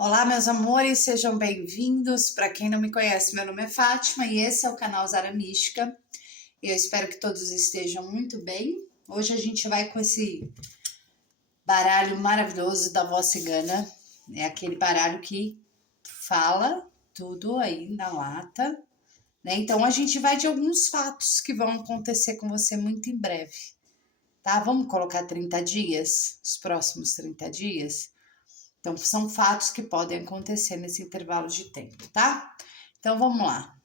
Olá, meus amores, sejam bem-vindos. Para quem não me conhece, meu nome é Fátima e esse é o canal Zara Mística. Eu espero que todos estejam muito bem. Hoje a gente vai com esse baralho maravilhoso da Vó Cigana. É aquele baralho que fala tudo aí na lata, né? Então a gente vai de alguns fatos que vão acontecer com você muito em breve, tá? Vamos colocar 30 dias, os próximos 30 dias. Então, são fatos que podem acontecer nesse intervalo de tempo, tá? Então, vamos lá.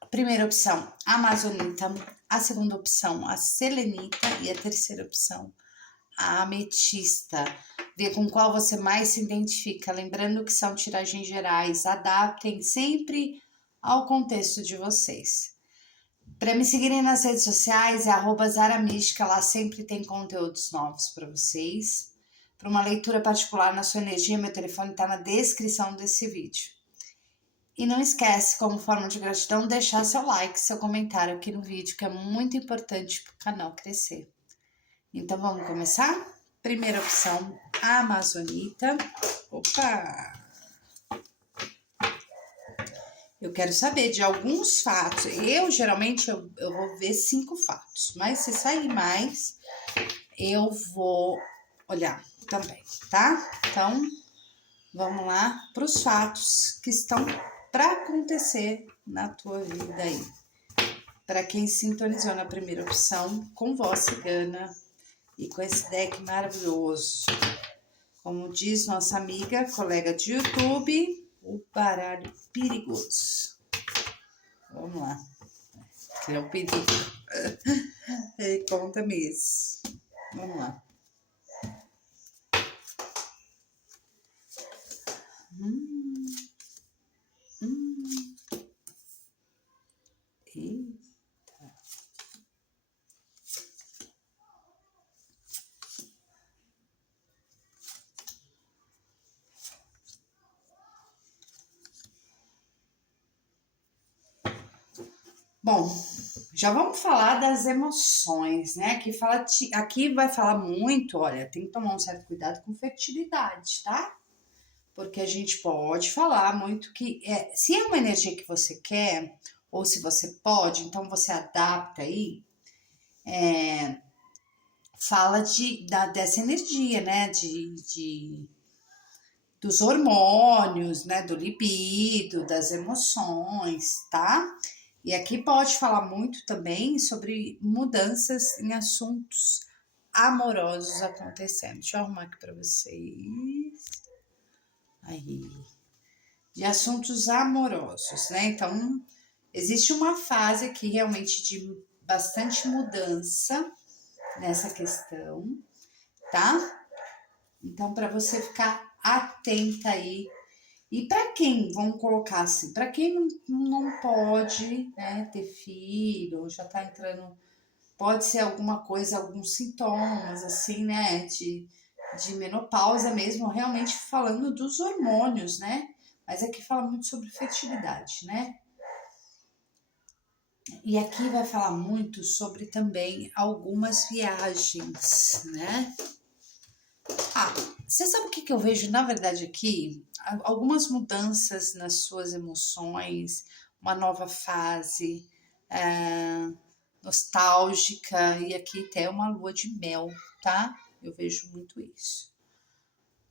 A primeira opção, a amazonita. A segunda opção, a selenita. E a terceira opção, a ametista. Vê com qual você mais se identifica. Lembrando que são tiragens gerais. Adaptem sempre ao contexto de vocês. Para me seguirem nas redes sociais, é @zaramística. Lá sempre tem conteúdos novos para vocês. Para uma leitura particular na sua energia, meu telefone está na descrição desse vídeo. E não esquece, como forma de gratidão, deixar seu like, seu comentário aqui no vídeo, que é muito importante para o canal crescer. Então vamos começar? Primeira opção, a amazonita. Opa! Eu quero saber de alguns fatos. Geralmente, eu vou ver 5 fatos, mas se sair mais, eu vou olhar também, tá? Então, vamos lá para os fatos que estão para acontecer na tua vida aí. Para quem sintonizou na primeira opção, com Vó Cigana e com esse deck maravilhoso. Como diz nossa amiga, colega de YouTube, o baralho perigoso. Vamos lá. Que é o perigo. Ele conta mesmo. Vamos lá. Eita. Bom, já vamos falar das emoções, né? Aqui vai falar muito, olha, tem que tomar um certo cuidado com fertilidade, tá? Porque a gente pode falar muito que se é uma energia que você quer, ou se você pode, então você adapta aí, fala dessa energia, né? Dos hormônios, né? Do libido, das emoções, tá? E aqui pode falar muito também sobre mudanças em assuntos amorosos acontecendo. Deixa eu arrumar aqui para vocês. Aí. De assuntos amorosos, né? Então, existe uma fase aqui realmente de bastante mudança nessa questão, tá? Então, para você ficar atenta aí. E para quem, vamos colocar assim, para quem não pode, né, ter filho, já tá entrando, pode ser alguma coisa, alguns sintomas, assim, né, de menopausa mesmo, realmente falando dos hormônios, né? Mas aqui fala muito sobre fertilidade, né? E aqui vai falar muito sobre também algumas viagens, né? Ah, você sabe o que eu vejo na verdade aqui? Algumas mudanças nas suas emoções, uma nova fase nostálgica, e aqui até uma lua de mel, tá? Eu vejo muito isso.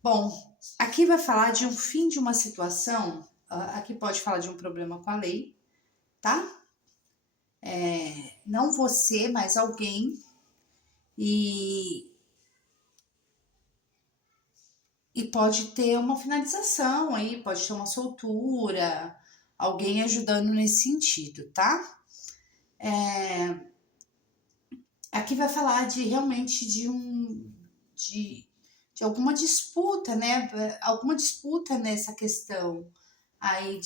Bom, aqui vai falar de um fim de uma situação, aqui pode falar de um problema com a lei, tá? Não você, mas alguém, e pode ter uma finalização aí, pode ter uma soltura, alguém ajudando nesse sentido, tá? Aqui vai falar de realmente de alguma disputa, né? Alguma disputa nessa questão aí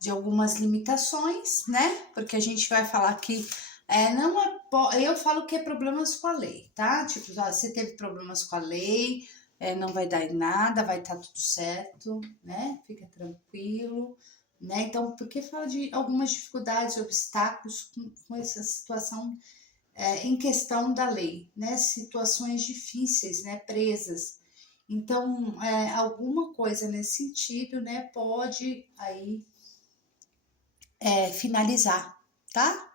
de algumas limitações, né? Porque a gente vai falar que não é, eu falo que é problemas com a lei, tá? Tipo, você teve problemas com a lei, não vai dar em nada, vai estar tudo certo, né? Fica tranquilo, né? Então, porque fala de algumas dificuldades, obstáculos com essa situação em questão da lei, né? Situações difíceis, né? Presas. Então, alguma coisa nesse sentido, né? Pode aí finalizar, tá?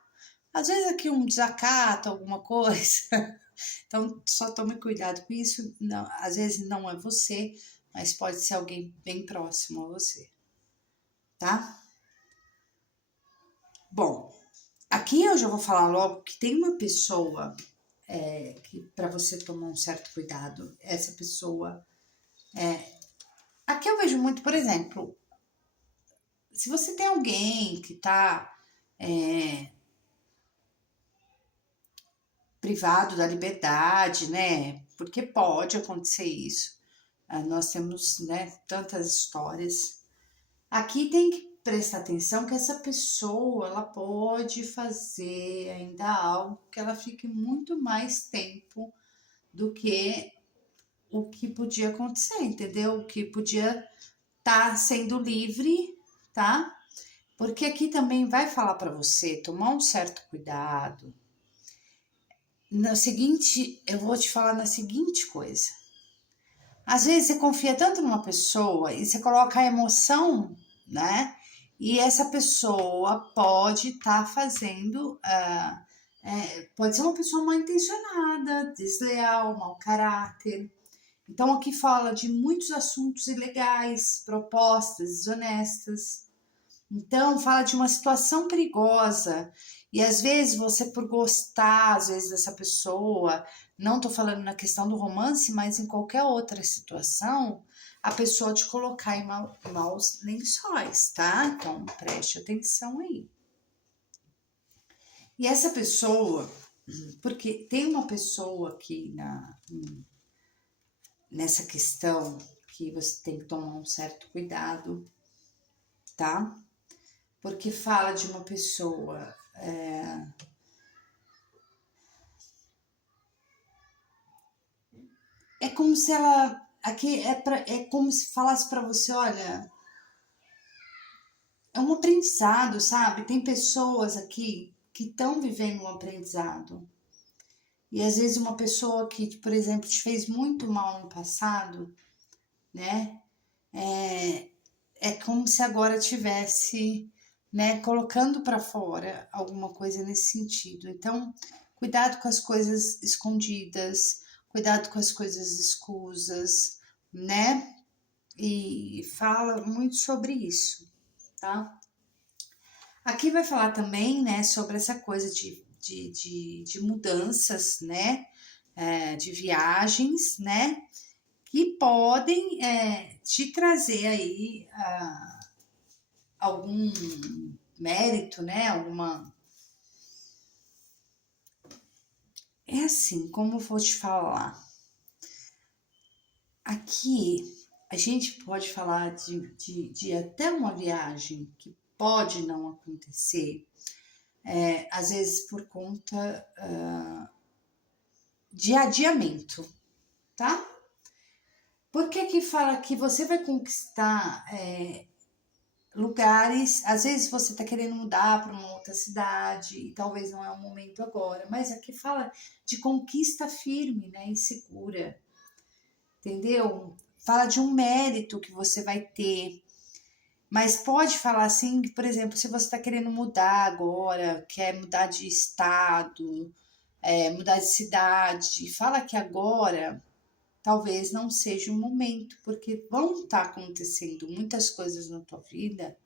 Às vezes aqui um desacato, alguma coisa. Então, só tome cuidado com isso. Não, às vezes não é você, mas pode ser alguém bem próximo a você, tá? Bom, aqui eu já vou falar logo que tem uma pessoa que para você tomar um certo cuidado. Essa pessoa. Aqui eu vejo muito, por exemplo, se você tem alguém que tá privado da liberdade, né? Porque pode acontecer isso. Nós temos, né, tantas histórias. Aqui tem que prestar atenção que essa pessoa ela pode fazer ainda algo que ela fique muito mais tempo do que o que podia acontecer, entendeu? O que podia estar sendo livre, tá? Porque aqui também vai falar para você tomar um certo cuidado. No seguinte, eu vou te falar na seguinte coisa. Às vezes você confia tanto numa pessoa e você coloca a emoção, né? E essa pessoa pode estar fazendo, pode ser uma pessoa mal intencionada, desleal, mau caráter. Então aqui fala de muitos assuntos ilegais, propostas desonestas. Então fala de uma situação perigosa. E às vezes você por gostar, às vezes dessa pessoa, não tô falando na questão do romance, mas em qualquer outra situação, a pessoa te colocar em maus lençóis, tá? Então preste atenção aí. E essa pessoa, porque tem uma pessoa aqui nessa questão que você tem que tomar um certo cuidado, tá? Porque fala de uma pessoa é como se ela aqui é como se falasse para você, olha, é um aprendizado, sabe? Tem pessoas aqui que estão vivendo um aprendizado. E às vezes uma pessoa que, por exemplo, te fez muito mal no passado, né? É como se agora tivesse, né, colocando para fora alguma coisa nesse sentido. Então, cuidado com as coisas escondidas, cuidado com as coisas escusas, né? E fala muito sobre isso, tá? Aqui vai falar também, né, sobre essa coisa de mudanças, né? De viagens, né? Que podem te trazer aí algum mérito, né? Alguma. É assim, como eu vou te falar? Aqui a gente pode falar de até uma viagem que pode não acontecer, às vezes por conta de adiamento, tá? Porque que fala que você vai conquistar lugares, às vezes você está querendo mudar para uma outra cidade e talvez não é o momento agora, mas aqui fala de conquista firme, né, e segura, entendeu? Fala de um mérito que você vai ter, mas pode falar assim, que, por exemplo, se você está querendo mudar agora, quer mudar de estado, mudar de cidade, fala que agora talvez não seja o momento, porque vão estar acontecendo muitas coisas na tua vida.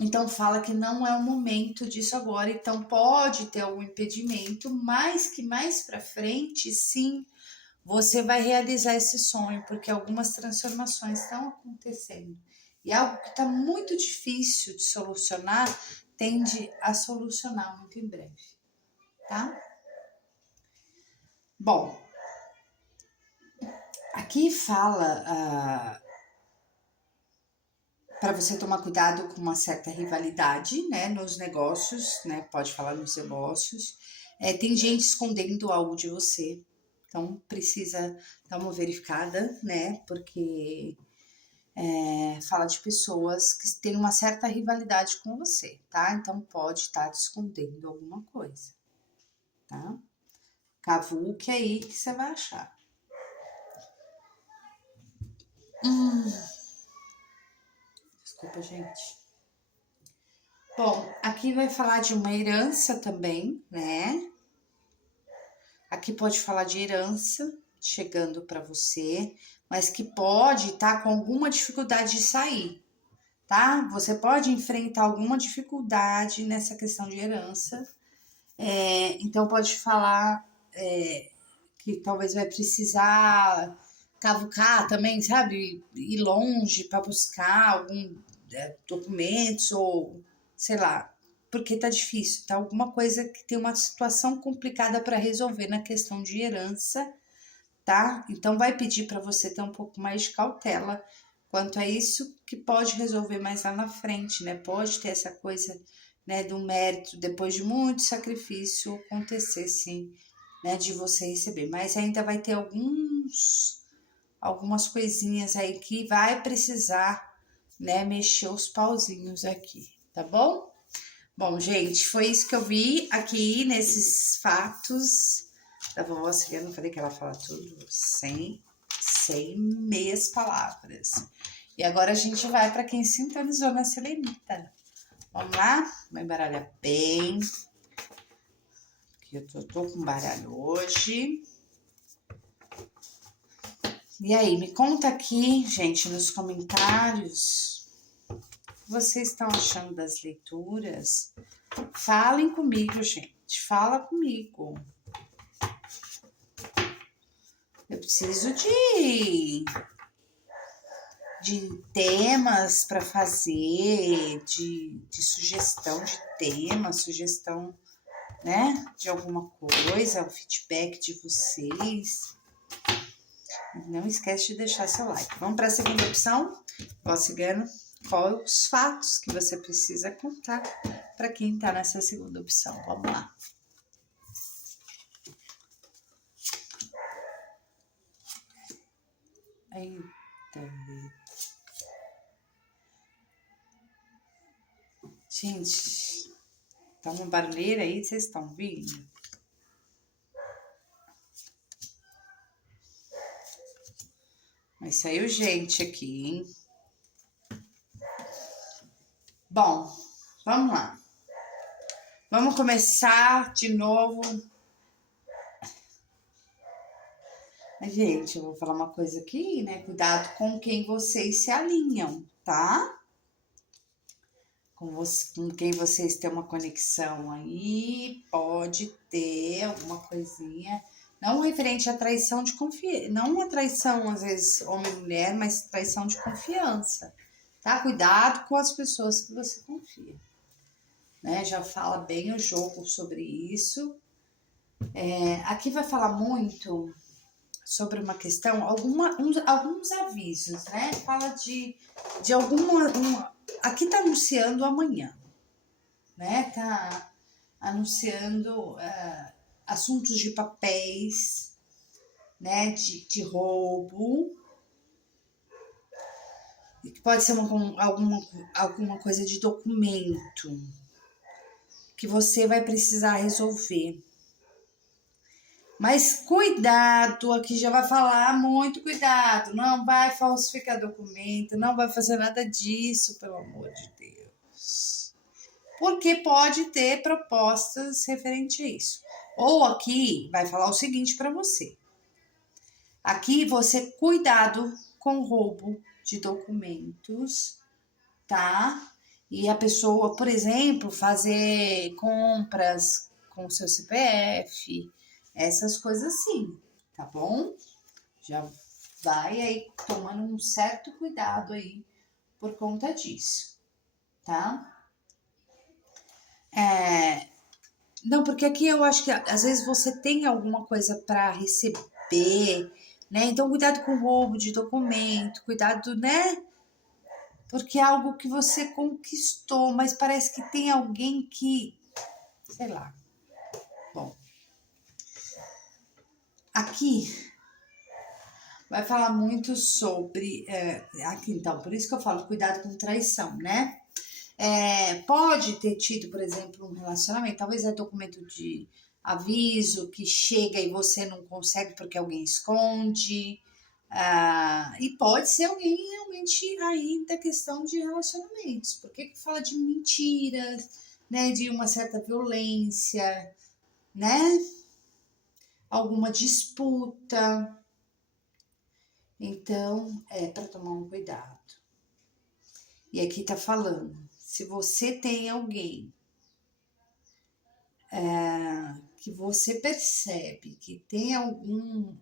Então fala que não é o momento disso agora, então pode ter algum impedimento, mas que mais para frente, sim, você vai realizar esse sonho, porque algumas transformações estão acontecendo. E algo que está muito difícil de solucionar, tende a solucionar muito em breve, tá? Bom, aqui fala para você tomar cuidado com uma certa rivalidade, né, nos negócios, né, pode falar nos negócios. Tem gente escondendo algo de você, então precisa dar uma verificada, né, porque fala de pessoas que têm uma certa rivalidade com você, tá? Então pode estar te escondendo alguma coisa. tá? Cavuque aí que você vai achar. Desculpa, gente. Bom, aqui vai falar de uma herança também, né? Aqui pode falar de herança chegando para você, mas que pode estar com alguma dificuldade de sair, tá? Você pode enfrentar alguma dificuldade nessa questão de herança. Então pode falar que talvez vai precisar cavucar também, sabe? Ir longe para buscar algum documentos ou sei lá, porque tá difícil, tá? Alguma coisa que tem uma situação complicada para resolver na questão de herança, tá? Então vai pedir para você ter um pouco mais de cautela quanto a isso, que pode resolver mais lá na frente, né? Pode ter essa coisa, né, do mérito depois de muito sacrifício acontecer, sim, né, de você receber, mas ainda vai ter algumas coisinhas aí que vai precisar, né, mexer os pauzinhos aqui, tá bom? Bom, gente, foi isso que eu vi aqui nesses fatos da vovó Cigana. Eu falei que ela fala tudo sem meias palavras. E agora a gente vai para quem sintonizou na Selenita. Vamos lá? Vou embaralhar bem. Porque eu tô com baralho hoje. E aí, me conta aqui, gente, nos comentários, o que vocês estão achando das leituras? Falem comigo, gente. Fala comigo. Eu preciso de temas para fazer, de sugestão de tema, sugestão, né, de alguma coisa, o feedback de vocês. Não esquece de deixar seu like. Vamos para a segunda opção? Vó Cigana, qual os fatos que você precisa contar para quem está nessa segunda opção? Vamos lá. Eita. Gente, tá uma barulheira aí, vocês estão ouvindo? Mas saiu gente aqui, hein? Bom, vamos lá. Vamos começar de novo. Mas, gente, eu vou falar uma coisa aqui, né? Cuidado com quem vocês se alinham, tá? Com quem vocês têm uma conexão aí, pode ter alguma coisinha. Não referente à traição de confiança. Não a traição, às vezes, homem e mulher, mas traição de confiança. Tá? Cuidado com as pessoas que você confia. Né? Já fala bem o jogo sobre isso. Aqui vai falar muito sobre uma questão, alguns avisos, né? Fala de alguma... aqui tá anunciando amanhã, né? Tá anunciando assuntos de papéis, né? De roubo. Que pode ser alguma coisa de documento que você vai precisar resolver. Mas cuidado, aqui já vai falar muito cuidado, não vai falsificar documento, não vai fazer nada disso, pelo amor de Deus. Porque pode ter propostas referente a isso. Ou aqui vai falar o seguinte para você. Aqui você cuidado com roubo de documentos, tá? E a pessoa, por exemplo, fazer compras com o seu CPF, essas coisas assim, tá bom? Já vai aí tomando um certo cuidado aí por conta disso, tá? Não, porque aqui eu acho que às vezes você tem alguma coisa para receber, né? Então cuidado com o roubo de documento, cuidado, né? Porque é algo que você conquistou, mas parece que tem alguém que, sei lá. Bom, aqui vai falar muito sobre, aqui então, por isso que eu falo, cuidado com traição, né? Pode ter tido, por exemplo, um relacionamento, talvez é documento de aviso que chega e você não consegue porque alguém esconde. E pode ser alguém realmente aí da questão de relacionamentos. Por que fala de mentiras, né? De uma certa violência, né? Alguma disputa. Então, é para tomar um cuidado. E aqui tá falando, se você tem alguém que você percebe que tem algum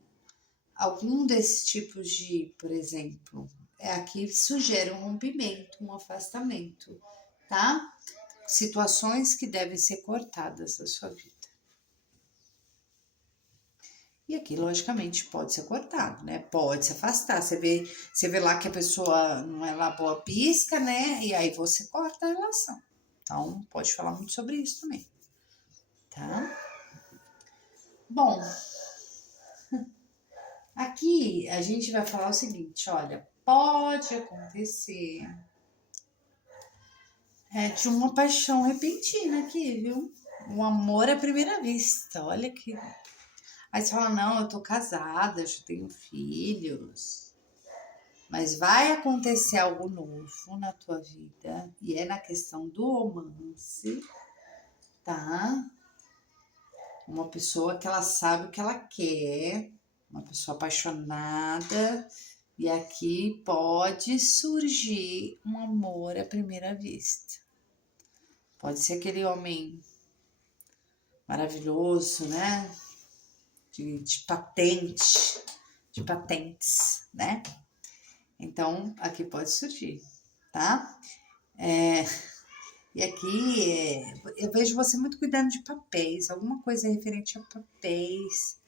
desses tipos de, por exemplo, aqui sugere um rompimento, um afastamento, tá? Situações que devem ser cortadas da sua vida. E aqui, logicamente, pode ser cortado, né? Pode se afastar. Você vê lá que a pessoa não é lá boa pisca, né? E aí você corta a relação. Então, pode falar muito sobre isso também, tá? Bom, aqui a gente vai falar o seguinte, olha, pode acontecer de uma paixão repentina aqui, viu? Um amor à primeira vista, olha que... Aí você fala, não, eu tô casada, eu já tenho filhos. Mas vai acontecer algo novo na tua vida, e é na questão do romance, tá? Uma pessoa que ela sabe o que ela quer, uma pessoa apaixonada, e aqui pode surgir um amor à primeira vista. Pode ser aquele homem maravilhoso, né? De patentes, né? Então, aqui pode surgir, tá? E aqui eu vejo você muito cuidando de papéis, alguma coisa referente a papéis,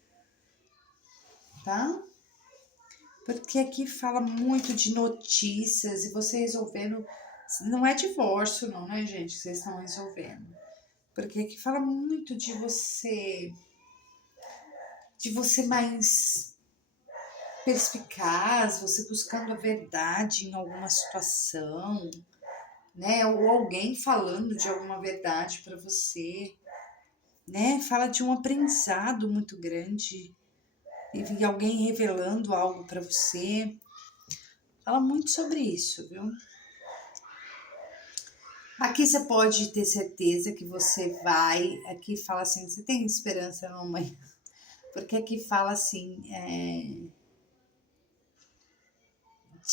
tá? Porque aqui fala muito de notícias e você resolvendo. Não é divórcio, não, né, gente? Que vocês estão resolvendo. Porque aqui fala muito de você. De você mais perspicaz, você buscando a verdade em alguma situação, né? Ou alguém falando de alguma verdade para você, né? Fala de um aprendizado muito grande e alguém revelando algo para você. Fala muito sobre isso, viu? Aqui você pode ter certeza que você vai. Aqui fala assim: você tem esperança, não, mãe? Porque aqui fala assim: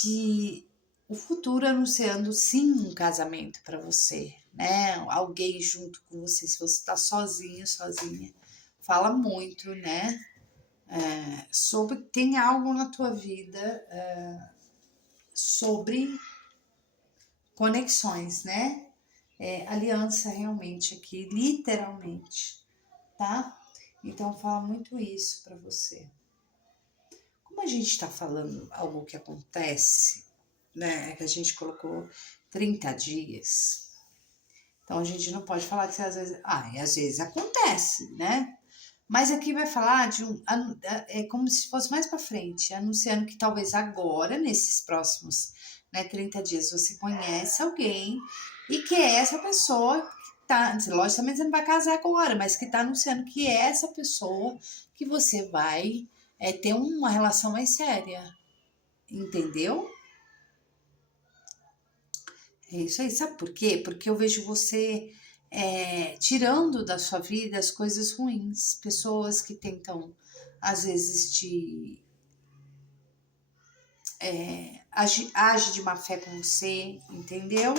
de o futuro anunciando sim um casamento para você, né? Alguém junto com você, se você tá sozinho, sozinha, fala muito, né? Sobre tem algo na tua vida sobre conexões, né? Aliança realmente aqui, literalmente, tá? Então fala muito isso para você. Como a gente está falando algo que acontece, né? Que a gente colocou 30 dias. Então a gente não pode falar que às vezes. E às vezes acontece, né? Mas aqui vai falar de é como se fosse mais para frente, anunciando que talvez agora, nesses próximos 30 dias, você conhece alguém e que é essa pessoa que tá. Logicamente você não vai casar agora, mas que está anunciando que é essa pessoa que você vai ter uma relação mais séria. Entendeu? É isso aí. Sabe por quê? Porque eu vejo você tirando da sua vida as coisas ruins, pessoas que tentam, às vezes, age de má fé com você, entendeu?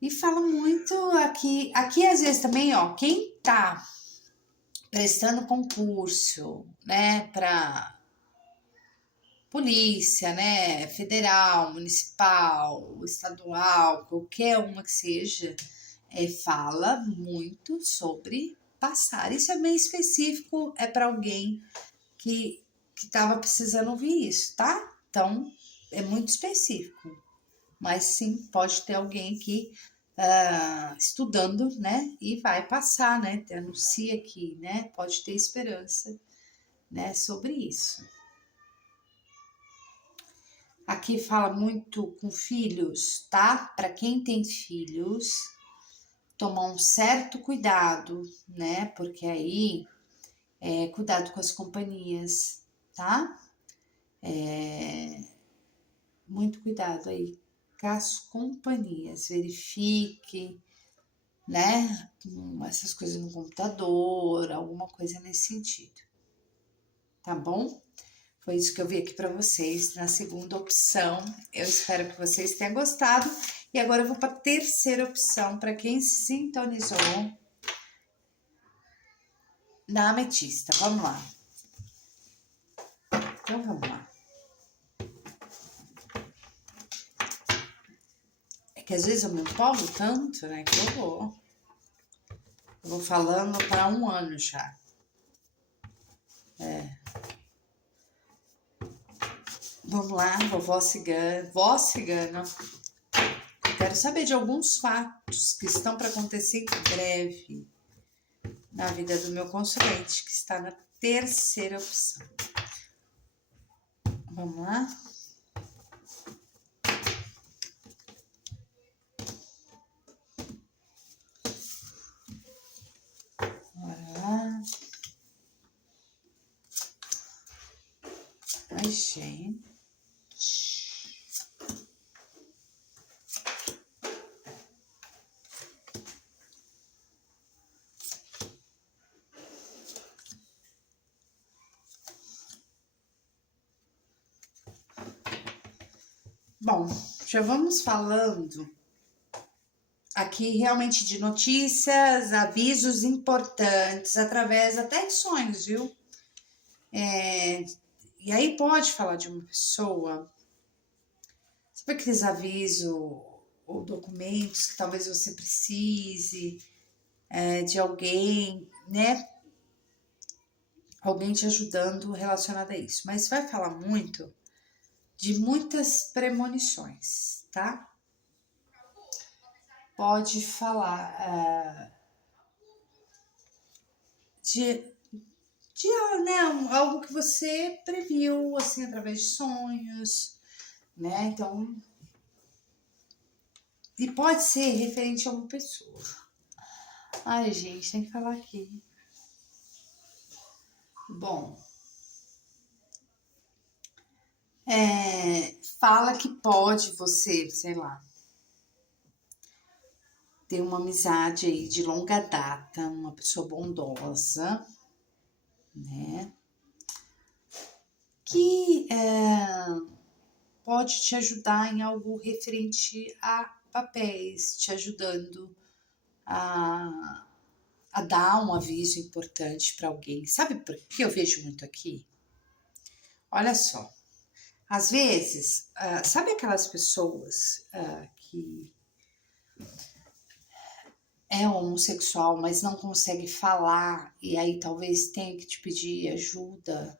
E fala muito aqui às vezes também, ó, quem tá prestando concurso, né, para polícia, né, federal, municipal, estadual, qualquer uma que seja, fala muito sobre passar. Isso é bem específico, é para alguém que estava precisando ouvir isso, tá? Então, é muito específico. Mas sim, pode ter alguém que estudando, né? E vai passar, né? Anuncia aqui, né? Pode ter esperança, né? Sobre isso. Aqui fala muito com filhos, tá? Para quem tem filhos, tomar um certo cuidado, né? Porque aí, cuidado com as companhias, tá? Muito cuidado aí com as companhias. Verifique, né? Essas coisas no computador, alguma coisa nesse sentido, tá bom? Foi isso que eu vi aqui para vocês na segunda opção. Eu espero que vocês tenham gostado. E agora eu vou para a terceira opção, para quem se sintonizou na ametista. Vamos lá. Então vamos lá. É que às vezes eu me empolgo tanto, né, que eu vou falando para 1 ano já. Vamos lá, vovó cigana. Quero saber de alguns fatos que estão para acontecer em breve na vida do meu consulente, que está na terceira opção. Vamos lá? Bora lá. Ai, gente. Bom, já vamos falando aqui realmente de notícias, avisos importantes, através até de sonhos, viu? E aí pode falar de uma pessoa, sabe aqueles avisos ou documentos que talvez você precise de alguém, né? Alguém te ajudando relacionado a isso. Mas vai falar muito de muitas premonições, tá? Pode falar de né, algo que você previu, assim, através de sonhos, né? Então, e pode ser referente a uma pessoa. Ai, gente, tem que falar aqui. Bom, fala que pode você, sei lá, ter uma amizade aí de longa data, uma pessoa bondosa, né? Que pode te ajudar em algo referente a papéis, te ajudando a dar um aviso importante para alguém. Sabe por que eu vejo muito aqui? Olha só, às vezes, sabe aquelas pessoas que é homossexual, mas não consegue falar e aí talvez tenha que te pedir ajuda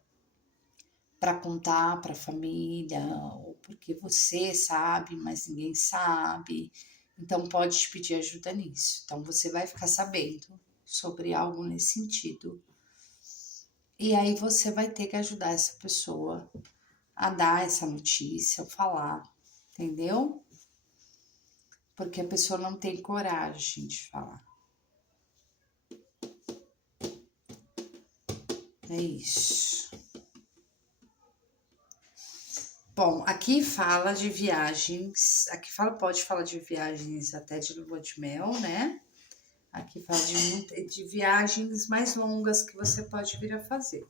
para contar para a família, ou porque você sabe, mas ninguém sabe. Então pode te pedir ajuda nisso. Então você vai ficar sabendo sobre algo nesse sentido. E aí você vai ter que ajudar essa pessoa a dar essa notícia, falar, entendeu? Porque a pessoa não tem coragem de falar. É isso. Bom, aqui fala de viagens, pode falar de viagens até de lua de mel, né? Aqui fala de viagens mais longas que você pode vir a fazer.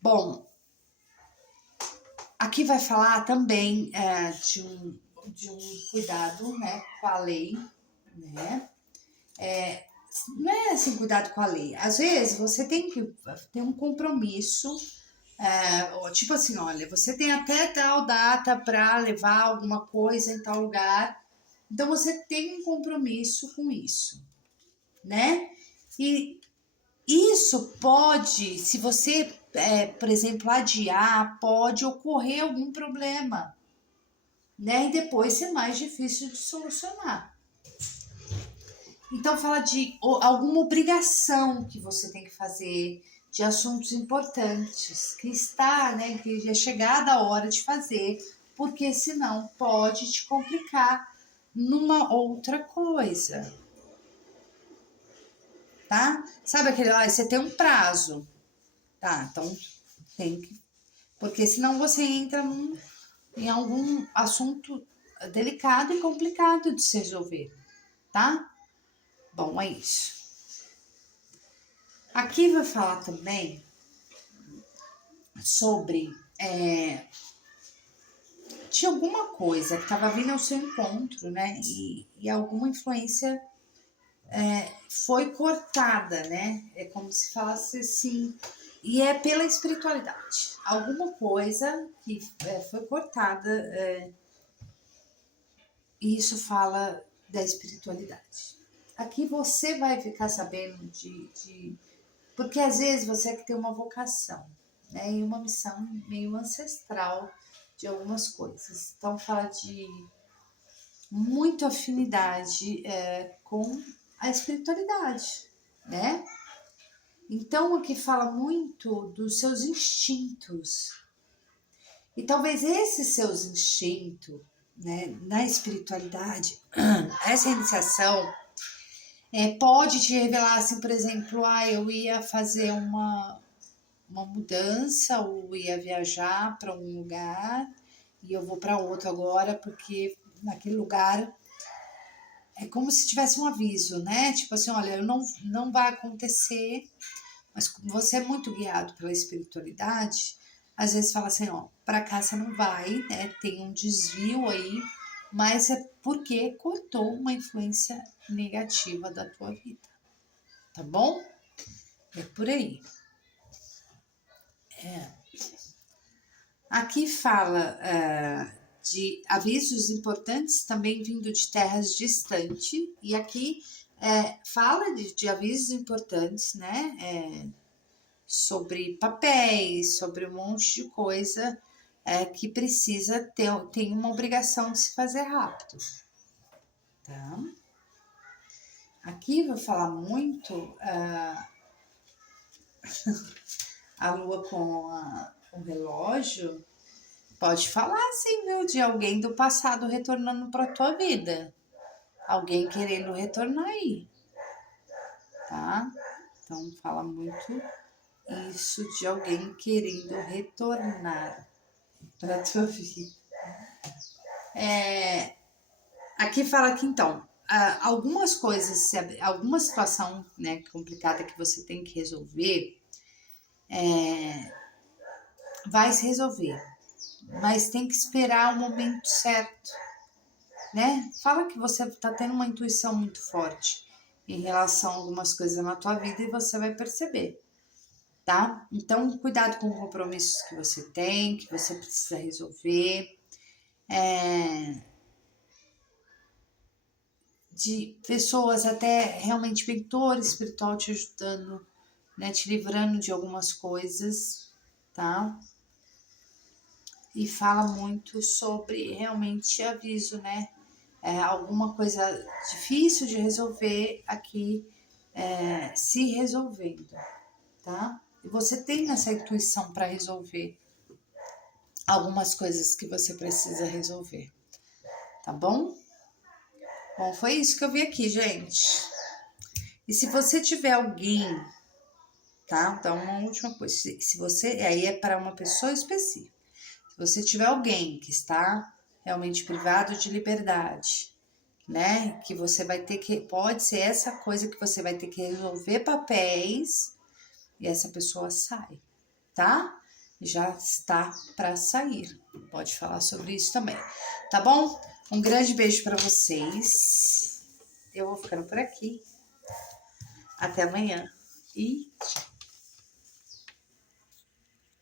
Bom, aqui vai falar também de um cuidado, né, com a lei, né? Não é assim, cuidado com a lei. Às vezes você tem que ter um compromisso, tipo assim, olha, você tem até tal data para levar alguma coisa em tal lugar, então você tem um compromisso com isso, né? E isso pode, se você, por exemplo, adiar, pode ocorrer algum problema, né? E depois ser mais difícil de solucionar. Então, fala de alguma obrigação que você tem que fazer, de assuntos importantes, que está, né, que é chegada a hora de fazer, porque senão pode te complicar numa outra coisa, tá? Sabe aquele, ó, você tem um prazo, tá? Então tem que, porque senão você entra em algum assunto delicado e complicado de se resolver, tá? Bom, é isso. Aqui vai falar também sobre de alguma coisa que estava vindo ao seu encontro, né? E alguma influência foi cortada, né? É como se falasse assim, e é pela espiritualidade. Alguma coisa que foi cortada, e isso fala da espiritualidade. Aqui você vai ficar sabendo porque às vezes você é que tem uma vocação, né? E uma missão meio ancestral de algumas coisas. Então fala de muita afinidade com a espiritualidade, né? Então aqui fala muito dos seus instintos. E talvez esses seus instintos, né, na espiritualidade, essa iniciação pode te revelar, assim, por exemplo, eu ia fazer uma mudança ou ia viajar para um lugar e eu vou para outro agora porque naquele lugar é como se tivesse um aviso, né? Tipo assim, olha, não vai acontecer, mas como você é muito guiado pela espiritualidade, às vezes fala assim, ó, para cá você não vai, né? Tem um desvio aí, mas é porque cortou uma influência negativa da tua vida, tá bom? É por aí. Aqui fala de avisos importantes também vindo de terras distantes, e aqui fala de avisos importantes, né? Sobre papéis, sobre um monte de coisa que precisa tem uma obrigação de se fazer rápido, tá? Aqui vou falar muito a lua com o relógio. Pode falar sim, viu, de alguém do passado retornando para tua vida. Alguém querendo retornar aí, tá? Então fala muito isso de alguém querendo retornar para tua vida. Aqui fala que então, algumas coisas, alguma situação, né, complicada que você tem que resolver, vai se resolver, mas tem que esperar o momento certo, né? Fala que você tá tendo uma intuição muito forte em relação a algumas coisas na tua vida e você vai perceber, tá? Então, cuidado com os compromissos que você tem, que você precisa resolver, de pessoas até realmente mentor espiritual te ajudando, né? Te livrando de algumas coisas, tá? E fala muito sobre realmente aviso, né? Alguma coisa difícil de resolver aqui se resolvendo, tá? E você tem essa intuição para resolver algumas coisas que você precisa resolver, tá bom? Bom, foi isso que eu vi aqui, gente. E se você tiver alguém, tá? Então, uma última coisa, se você, aí é para uma pessoa específica. Se você tiver alguém que está realmente privado de liberdade, né? Que você vai ter que, pode ser essa coisa que você vai ter que resolver papéis e essa pessoa sai, tá? Já está para sair. Pode falar sobre isso também, tá bom? Um grande beijo para vocês. Eu vou ficando por aqui. Até amanhã e tchau.